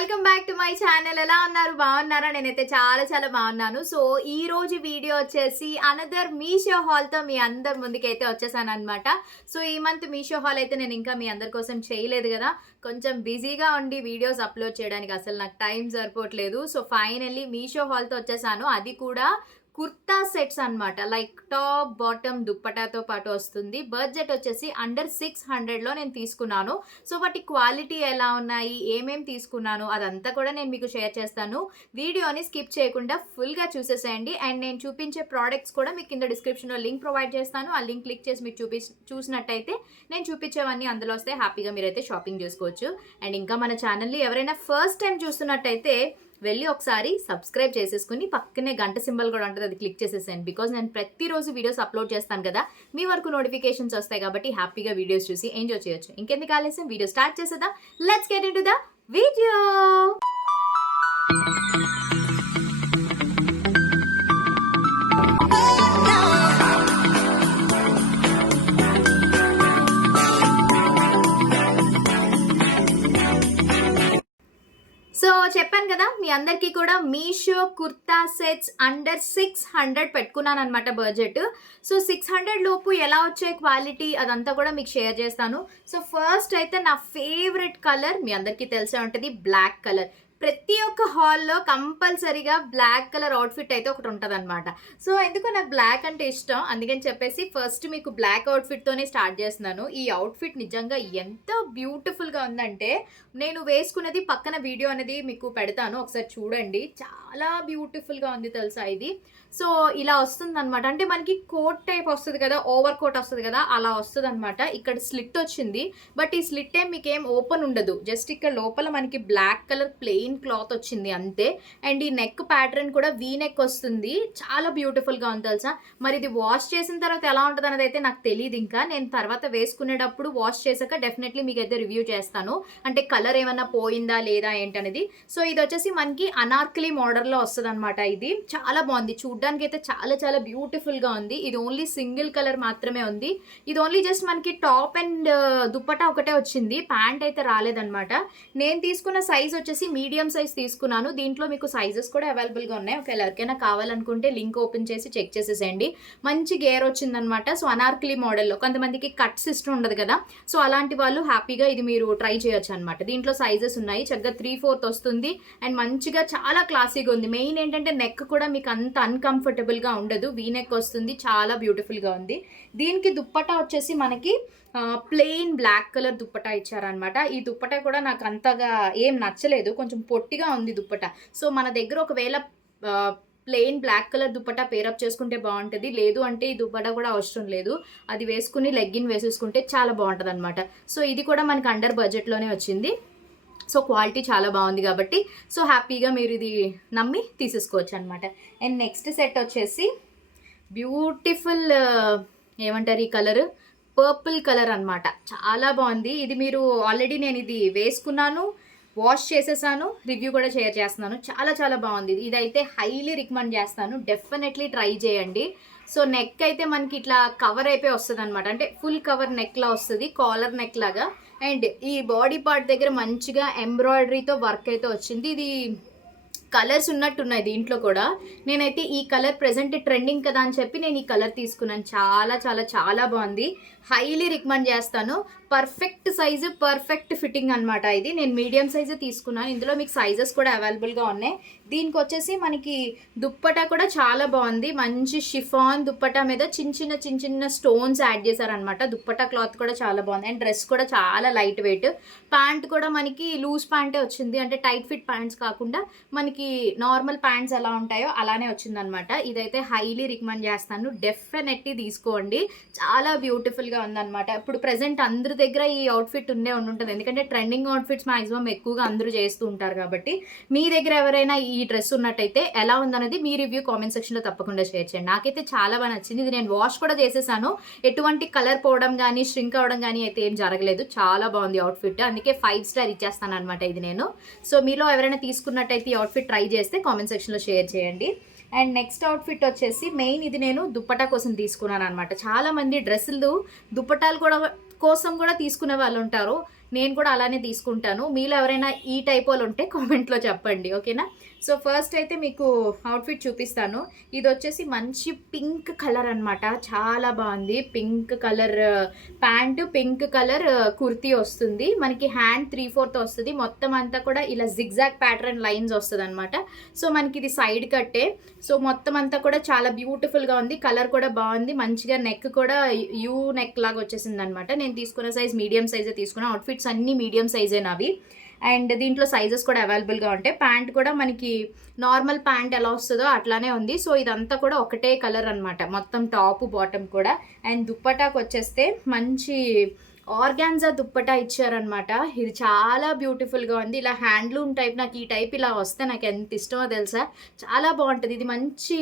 Welcome back to my channel. ఎలా ఉన్నారు? బాగున్నారా? నేనైతే చాలా చాలా బాగున్నాను. సో ఈ రోజు వీడియో వచ్చేసి అనదర్ మీషో హాల్తో మీ అందరి ముందుకైతే వచ్చేసాను అనమాట. సో ఈ మంత్ మీషో హాల్ అయితే నేను ఇంకా మీ అందరి కోసం చేయలేదు కదా, కొంచెం బిజీగా ఉండి వీడియోస్ అప్లోడ్ చేయడానికి అసలు నాకు టైం సరిపోవట్లేదు. సో ఫైనల్లీ మీషో హాల్తో వచ్చేసాను. అది కూడా కుర్తా సెట్స్ అనమాట. లైక్ టాప్ బాటమ్ దుప్పటాతో పాటు వస్తుంది. బడ్జెట్ వచ్చేసి అండర్ 600లో నేను తీసుకున్నాను. సో వాటి క్వాలిటీ ఎలా ఉన్నాయి, ఏమేమి తీసుకున్నాను అదంతా కూడా నేను మీకు షేర్ చేస్తాను. వీడియోని స్కిప్ చేయకుండా ఫుల్గా చూసేసేయండి. అండ్ నేను చూపించే ప్రోడక్ట్స్ కూడా మీకు కింద డిస్క్రిప్షన్లో లింక్ ప్రొవైడ్ చేస్తాను. ఆ లింక్ క్లిక్ చేసి మీకు చూసినట్టయితే నేను చూపించేవన్నీ అందులో వస్తే హ్యాపీగా మీరైతే షాపింగ్ చేసుకోవచ్చు. అండ్ ఇంకా మన ఛానల్ని ఎవరైనా ఫస్ట్ టైం చూస్తున్నట్టయితే వెళ్ళి ఒకసారి సబ్స్క్రైబ్ చేసేసుకుని పక్కనే గంట సింబల్ కూడా ఉంటుంది, అది క్లిక్ చేసేసాను. బికాజ్ నేను ప్రతిరోజు వీడియోస్ అప్లోడ్ చేస్తాను కదా, మీ వరకు నోటిఫికేషన్స్ వస్తాయి కాబట్టి హ్యాపీగా వీడియోస్ చూసి ఎంజాయ్ చేయొచ్చు. ఇంకెందుకు ఆలస్యం, వీడియో స్టార్ట్ చేసేద్దాం. Let's get into the video. So చెప్పాను కదా మీ అందరికీ కూడా మీషో కుర్తా సెట్స్ అండర్ 600 పెట్టుకున్నాను అనమాట బడ్జెట్. సో 600 లోపు ఎలా వచ్చే క్వాలిటీ అదంతా కూడా మీకు షేర్ చేస్తాను. సో ఫస్ట్ అయితే నా ఫేవరెట్ కలర్ మీ అందరికీ తెలిసే ఉంటుంది, బ్లాక్ కలర్. ప్రతి ఒక్క హాల్లో కంపల్సరీగా బ్లాక్ కలర్ అవుట్ఫిట్ అయితే ఒకటి ఉంటుంది అనమాట. సో ఎందుకో నాకు బ్లాక్ అంటే ఇష్టం, అందుకని చెప్పేసి ఫస్ట్ మీకు బ్లాక్ అవుట్ఫిట్తోనే స్టార్ట్ చేస్తున్నాను. ఈ అవుట్ఫిట్ నిజంగా ఎంత బ్యూటిఫుల్గా ఉందంటే, నేను వేసుకున్నది పక్కన వీడియో అనేది మీకు పెడతాను, ఒకసారి చూడండి. చాలా బ్యూటిఫుల్గా ఉంది తెలుసా ఇది. సో ఇలా వస్తుంది అనమాట. అంటే మనకి కోట్ టైప్ వస్తుంది కదా, ఓవర్ కోట్ వస్తుంది కదా, అలా వస్తుంది అనమాట. ఇక్కడ స్లిట్ వచ్చింది, బట్ ఈ స్లిట్ మీకేం ఓపెన్ ఉండదు. జస్ట్ ఇక్కడ లోపల మనకి బ్లాక్ కలర్ ప్లెయిన్ క్లాత్ వచ్చింది అంతే. అండ్ ఈ నెక్ ప్యాటర్న్ కూడా వీ నెక్ వస్తుంది. చాలా బ్యూటిఫుల్గా ఉంది తెలుసా. మరి ఇది వాష్ చేసిన తర్వాత ఎలా ఉంటుంది అనేది అయితే నాకు తెలియదు. ఇంకా నేను తర్వాత వేసుకునేటప్పుడు వాష్ చేశాక డెఫినెట్లీ మీకు అయితే రివ్యూ చేస్తాను, అంటే కలర్ ఏమన్నా పోయిందా లేదా ఏంటనేది. సో ఇది వచ్చేసి మనకి అనార్కలి మోడల్లో వస్తుంది అనమాట. ఇది చాలా బాగుంది, చూడ్డానికి అయితే చాలా చాలా బ్యూటిఫుల్గా ఉంది. ఇది ఓన్లీ సింగిల్ కలర్ మాత్రమే ఉంది. ఇది ఓన్లీ జస్ట్ మనకి టాప్ అండ్ దుప్పటా ఒకటే వచ్చింది, ప్యాంట్ అయితే రాలేదనమాట. నేను తీసుకున్న సైజ్ వచ్చేసి మీడియం సైజ్ తీసుకున్నాను. దీంట్లో మీకు సైజెస్ కూడా అవైలబుల్గా ఉన్నాయి. ఒకవేళ ఎవరికైనా కావాలనుకుంటే లింక్ ఓపెన్ చేసి చెక్ చేసేసేయండి. మంచి గేర్ వచ్చిందనమాట. సో అనార్కలి మోడల్లో కొంతమందికి కట్ సిస్టమ్ ఉండదు కదా, సో అలాంటి వాళ్ళు హ్యాపీగా ఇది మీరు ట్రై చేయొచ్చు అనమాట. దీంట్లో సైజెస్ ఉన్నాయి, చక్కగా 3/4 వస్తుంది. అండ్ మంచిగా చాలా క్లాసీగా ఉంది. మెయిన్ ఏంటంటే నెక్ కూడా మీకు అంత అన్కంఫర్టబుల్గా ఉండదు, వీ నెక్ వస్తుంది, చాలా బ్యూటిఫుల్గా ఉంది. దీనికి దుప్పటా వచ్చేసి మనకి ప్లెయిన్ బ్లాక్ కలర్ దుప్పటా ఇచ్చారనమాట. ఈ దుప్పటా కూడా నాకు అంతగా ఏం నచ్చలేదు, కొంచెం పొట్టిగా ఉంది దుప్పటా. సో మన దగ్గర ఒకవేళ plain black colour dupatta pair up చేసుకుంటే బాగుంటుంది, లేదు అంటే ఈ దుప్పటా కూడా అవసరం లేదు, అది వేసుకుని లెగ్గిన్ వేసేసుకుంటే చాలా బాగుంటుంది అనమాట. సో ఇది కూడా మనకి అండర్ బడ్జెట్లోనే వచ్చింది. సో క్వాలిటీ చాలా బాగుంది కాబట్టి సో హ్యాపీగా మీరు ఇది నమ్మి తీసేసుకోవచ్చు అనమాట. అండ్ నెక్స్ట్ సెట్ వచ్చేసి బ్యూటిఫుల్ ఏమంటారు ఈ కలర్, పర్పుల్ కలర్ అనమాట. చాలా బాగుంది ఇది. మీరు ఆల్రెడీ నేను ఇది వేసుకున్నాను, వాష్ చేసేసాను, రివ్యూ కూడా షేర్ చేస్తున్నాను. చాలా చాలా బాగుంది. ఇదైతే హైలీ రికమెండ్ చేస్తాను, డెఫినెట్లీ ట్రై చేయండి. సో నెక్ అయితే మనకి ఇట్లా కవర్ అయిపోయి వస్తుంది అనమాట, అంటే ఫుల్ కవర్ నెక్లా వస్తుంది, కాలర్ నెక్ లాగా. అండ్ ఈ బాడీ పార్ట్ దగ్గర మంచిగా ఎంబ్రాయిడరీతో వర్క్ అయితే వచ్చింది. ఇది కలర్స్ ఉన్నట్టున్నాయి దీంట్లో కూడా. నేనైతే ఈ కలర్ ప్రెజెంట్ ట్రెండింగ్ కదా అని చెప్పి నేను ఈ కలర్ తీసుకున్నాను. చాలా చాలా చాలా బాగుంది, హైలీ రికమెండ్ చేస్తాను. పర్ఫెక్ట్ సైజు, పర్ఫెక్ట్ ఫిట్టింగ్ అనమాట. ఇది నేను మీడియం సైజు తీసుకున్నాను. ఇందులో మీకు సైజెస్ కూడా అవైలబుల్గా ఉన్నాయి. దీనికి వచ్చేసి మనకి దుప్పటా కూడా చాలా బాగుంది, మంచి షిఫాన్ దుప్పటా మీద చిన్న చిన్న స్టోన్స్ యాడ్ చేశారనమాట. దుప్పటా క్లాత్ కూడా చాలా బాగుంది. అండ్ డ్రెస్ కూడా చాలా లైట్ వెయిట్. ప్యాంట్ కూడా మనకి లూజ్ ప్యాంటే వచ్చింది, అంటే టైట్ ఫిట్ ప్యాంట్స్ కాకుండా మనకి నార్మల్ ప్యాంట్స్ ఎలా ఉంటాయో అలానే వచ్చిందనమాట. ఇదైతే హైలీ రికమెండ్ చేస్తాను, డెఫినెట్లీ తీసుకోండి. చాలా బ్యూటిఫుల్గా ఉందన్నమాట. ఇప్పుడు ప్రెసెంట్ అందరి దగ్గర ఈ అవుట్ఫిట్ ఉంటుంది, ఎందుకంటే ట్రెండింగ్ అవుట్ఫిట్స్ మాక్సిమం ఎక్కువగా అందరూ చేస్తూ ఉంటారు కాబట్టి. మీ దగ్గర ఎవరైనా ఈ డ్రెస్ ఉన్నట్టయితే ఎలా ఉందనేది మీ రివ్యూ కామెంట్ సెక్షన్లో తప్పకుండా షేర్ చేయండి. నాకైతే చాలా బాగా నచ్చింది. ఇది నేను వాష్ కూడా చేసేసాను, ఎటువంటి కలర్ పోవడం కానీ ష్రింక్ అవ్వడం కానీ అయితే ఏం జరగలేదు. చాలా బాగుంది అవుట్ఫిట్, అందుకే 5 స్టార్ ఇచ్చేస్తాను అనమాట ఇది నేను. సో మీలో ఎవరైనా తీసుకున్నట్టయితే ఈ అవుట్ఫిట్ ట్రై చేస్తే కామెంట్ సెక్షన్లో షేర్ చేయండి. అండ్ నెక్స్ట్ అవుట్ఫిట్ వచ్చేసి మెయిన్ ఇది నేను దుప్పటా కోసం తీసుకున్నాను అనమాట. చాలామంది డ్రెస్సులు దుప్పటాలు కూడా కోసం కూడా తీసుకునే వాళ్ళు ఉంటారు. నేను కూడా అలానే తీసుకుంటాను. మీలో ఎవరైనా ఈ టైప్ వాళ్ళు ఉంటే కామెంట్లో చెప్పండి, ఓకేనా? సో ఫస్ట్ అయితే మీకు అవుట్ఫిట్ చూపిస్తాను. ఇది వచ్చేసి మంచి పింక్ కలర్ అనమాట, చాలా బాగుంది. Pink colour pant, pink colour kurti వస్తుంది. మనకి హ్యాండ్ 3/4 వస్తుంది. మొత్తం అంతా కూడా ఇలా జిగ్జాగ్ ప్యాటర్న్ లైన్స్ వస్తుంది అనమాట. సో మనకి ఇది సైడ్ కట్టే. సో మొత్తం అంతా కూడా చాలా బ్యూటిఫుల్గా ఉంది. కలర్ కూడా బాగుంది. మంచిగా నెక్ కూడా యూ నెక్ లాగా వచ్చేసింది అనమాట. నేను తీసుకున్న సైజ్ మీడియం సైజే తీసుకున్నా. అవుట్ఫిట్స్ అన్నీ మీడియం సైజే నావి. అండ్ దీంట్లో సైజెస్ కూడా అవైలబుల్గా ఉంటాయి. ప్యాంట్ కూడా మనకి నార్మల్ ప్యాంట్ ఎలా వస్తుందో అట్లానే ఉంది. సో ఇదంతా కూడా ఒకటే కలర్ అనమాట, మొత్తం టాప్ బాటమ్ కూడా. అండ్ దుప్పటాకు వచ్చేస్తే మంచి ఆర్గాన్జా దుప్పటా ఇచ్చారనమాట. ఇది చాలా బ్యూటిఫుల్గా ఉంది. ఇలా హ్యాండ్లూమ్ టైప్, నాకు ఈ టైప్ ఇలా వస్తే నాకు ఎంత ఇష్టమో తెలుసా, చాలా బాగుంటుంది. ఇది మంచి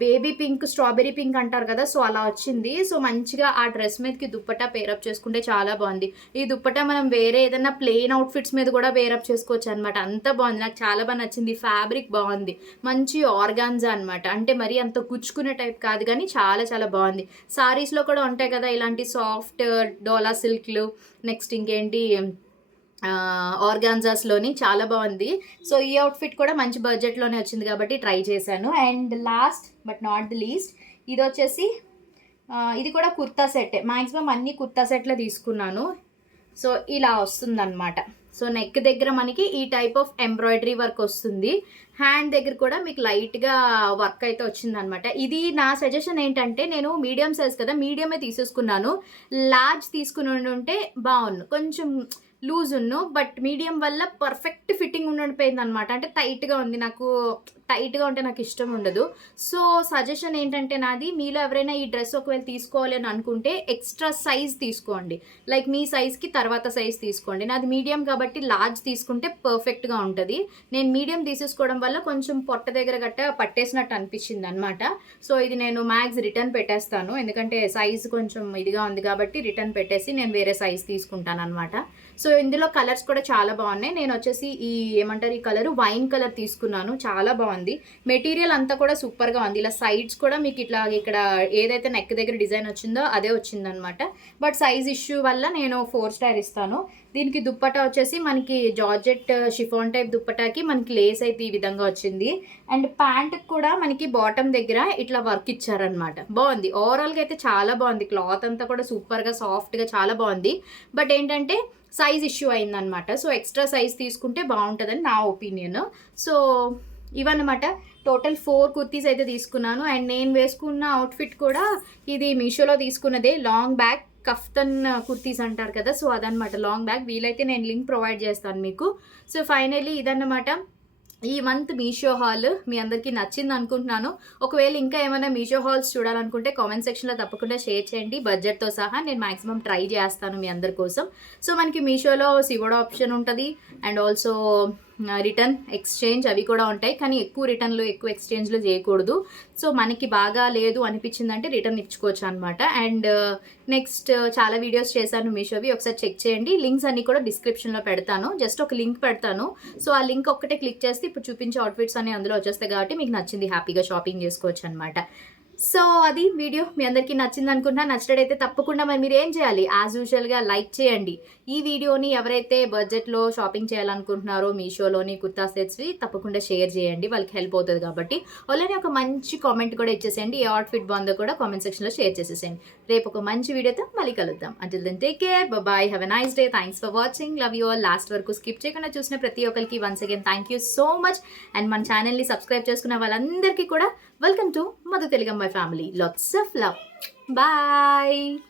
బేబీ పింక్, స్ట్రాబెరీ పింక్ అంటారు కదా, సో అలా వచ్చింది. సో మంచిగా ఆ డ్రెస్ మీదకి దుప్పటా పేరప్ చేసుకుంటే చాలా బాగుంది. ఈ దుప్పటా మనం వేరే ఏదైనా ప్లెయిన్ అవుట్ఫిట్స్ మీద కూడా పేరప్ చేసుకోవచ్చు అనమాట. అంత బాగుంది, నాకు చాలా బాగా నచ్చింది. ఫ్యాబ్రిక్ బాగుంది, మంచి ఆర్గాన్జా అనమాట. అంటే మరీ అంత గుచ్చుకునే టైప్ కాదు కానీ చాలా చాలా బాగుంది. సారీస్లో కూడా ఉంటాయి కదా ఇలాంటి సాఫ్ట్ డోలా సిల్క్లు, నెక్స్ట్ ఇంకేంటి ఆర్గాన్జాస్లోని, చాలా బాగుంది. సో ఈ అవుట్ఫిట్ కూడా మంచి బడ్జెట్లోనే వచ్చింది కాబట్టి ట్రై చేశాను. And last but not the least, ఇది వచ్చేసి ఇది కూడా కుర్తా సెట్. మ్యాక్సిమం అన్ని కుర్తా సెట్లే తీసుకున్నాను. సో ఇలా వస్తుందన్నమాట. సో నెక్ దగ్గర మనకి ఈ టైప్ ఆఫ్ ఎంబ్రాయిడరీ వర్క్ వస్తుంది. హ్యాండ్ దగ్గర కూడా మీకు లైట్గా వర్క్ అయితే వచ్చిందనమాట. ఇది నా సజెషన్ ఏంటంటే, నేను మీడియం సైజ్ కదా, మీడియమే తీసేసుకున్నాను. లార్జ్ తీసుకుని ఉంటే బాగుండు, కొంచెం లూజ్ ఉన్ను, బట్ మీడియం వల్ల పర్ఫెక్ట్ ఫిట్టింగ్ ఉండిపోయింది అనమాట. అంటే టైట్గా ఉంది, నాకు టైట్గా ఉంటే నాకు ఇష్టం ఉండదు. సో సజెషన్ ఏంటంటే నాది, మీలో ఎవరైనా ఈ డ్రెస్ ఒకవేళ తీసుకోవాలి అని అనుకుంటే ఎక్స్ట్రా సైజ్ తీసుకోండి. లైక్ మీ సైజ్కి తర్వాత సైజ్ తీసుకోండి. నాది మీడియం కాబట్టి లార్జ్ తీసుకుంటే పర్ఫెక్ట్గా ఉంటుంది. నేను మీడియం తీసేసుకోవడం వల్ల కొంచెం పొట్ట దగ్గర గట్ట పట్టేసినట్టు అనిపించింది అనమాట. సో ఇది నేను మ్యాక్స్ రిటర్న్ పెట్టేస్తాను, ఎందుకంటే సైజ్ కొంచెం ఇదిగా ఉంది కాబట్టి రిటర్న్ పెట్టేసి నేను వేరే సైజ్ తీసుకుంటాను అనమాట. సో ఇందులో కలర్స్ కూడా చాలా బాగున్నాయి. నేను వచ్చేసి ఈ ఏమంటారు, ఈ కలర్ వైన్ కలర్ తీసుకున్నాను, చాలా బాగుంది. మెటీరియల్ అంతా కూడా సూపర్గా ఉంది. ఇలా సైడ్స్ కూడా మీకు ఇట్లా ఇక్కడ ఏదైతే నెక్ దగ్గర డిజైన్ వచ్చిందో అదే వచ్చిందనమాట. బట్ సైజ్ ఇష్యూ వల్ల నేను 4 స్టార్ ఇస్తాను. దీనికి దుప్పటా వచ్చేసి మనకి జార్జెట్ షిఫాన్ టైప్ దుప్పటాకి మనకి లేస్ అయితే ఈ విధంగా వచ్చింది. అండ్ ప్యాంట్కి కూడా మనకి బాటమ్ దగ్గర ఇట్లా వర్క్ ఇచ్చారనమాట. బాగుంది, ఓవరాల్గా అయితే చాలా బాగుంది. క్లాత్ అంతా కూడా సూపర్గా సాఫ్ట్గా చాలా బాగుంది. బట్ ఏంటంటే సైజ్ ఇష్యూ అయిందనమాట. సో ఎక్స్ట్రా సైజ్ తీసుకుంటే బాగుంటుందని నా ఒపీనియన్. సో ఇవన్నమాట టోటల్ 4 కుర్తీస్ అయితే తీసుకున్నాను. అండ్ నేను వేసుకున్న అవుట్ఫిట్ కూడా ఇది మీషోలో తీసుకున్నదే, లాంగ్ బ్యాక్ కఫ్తన్ కుర్తీస్ అంటారు కదా, సో అదనమాట లాంగ్ బ్యాక్. వీలైతే నేను లింక్ ప్రొవైడ్ చేస్తాను మీకు. సో ఫైనలీ ఇదన్నమాట ఈ మంత్ మీషో హాల్. మీ అందరికీ నచ్చింది అనుకుంటున్నాను. ఒకవేళ ఇంకా ఏమైనా మీషో హాల్స్ చూడాలనుకుంటే కామెంట్ సెక్షన్లో తప్పకుండా షేర్ చేయండి, బడ్జెట్తో సహా. నేను మాక్సిమం ట్రై చేస్తాను మీ అందరి కోసం. సో మనకి మీషోలో సివోడ్ ఆప్షన్ ఉంటుంది అండ్ ఆల్సో రిటర్న్ ఎక్స్చేంజ్ అవి కూడా ఉంటాయి. కానీ ఎక్కువ రిటర్న్లు ఎక్కువ ఎక్స్చేంజ్లు చేయకూడదు. సో మనకి బాగా లేదు అనిపించిందంటే రిటర్న్ ఇచ్చుకోవచ్చు అనమాట. అండ్ నెక్స్ట్ చాలా వీడియోస్ చేశాను మీషోవి, ఒకసారి చెక్ చేయండి. లింక్స్ అన్ని కూడా డిస్క్రిప్షన్లో పెడతాను. జస్ట్ ఒక లింక్ పెడతాను. సో ఆ లింక్ ఒక్కటే క్లిక్ చేస్తే ఇప్పుడు చూపించే అవుట్ఫిట్స్ అన్ని అందులో వచ్చేస్తాయి కాబట్టి మీకు నచ్చింది హ్యాపీగా షాపింగ్ చేసుకోవచ్చు అనమాట. సో అది వీడియో మీ అందరికీ నచ్చింది అనుకుంటున్నా. నచ్చినట్టయితే తప్పకుండా మరి మీరు ఏం చేయాలి, యాజ్ యూజువల్గా లైక్ చేయండి. ఈ వీడియోని ఎవరైతే బడ్జెట్లో షాపింగ్ చేయాలనుకుంటున్నారో మీషోలోని కుర్తా సెట్స్వి తప్పకుండా షేర్ చేయండి, వాళ్ళకి హెల్ప్ అవుతుంది కాబట్టి. అలానే ఒక మంచి కామెంట్ కూడా ఇచ్చేసేయండి, ఏ అవుట్ఫిట్ బాగుందో కూడా కామెంట్ సెక్షన్లో షేర్ చేసేసేయండి. రేపు ఒక మంచి వీడియోతో మళ్ళీ కలుద్దాం. Until then take care, bye, have a nice day. Thanks for watching, love you all. Last వరకు స్కిప్ చేయకుండా చూసిన ప్రతి ఒక్కరికి once again thank you so much. And మన ఛానల్ని సబ్స్క్రైబ్ చేసుకున్న వాళ్ళందరికీ కూడా వెల్కమ్ టు మధు తెలుగమ్మాయి family. Lots of love. Bye.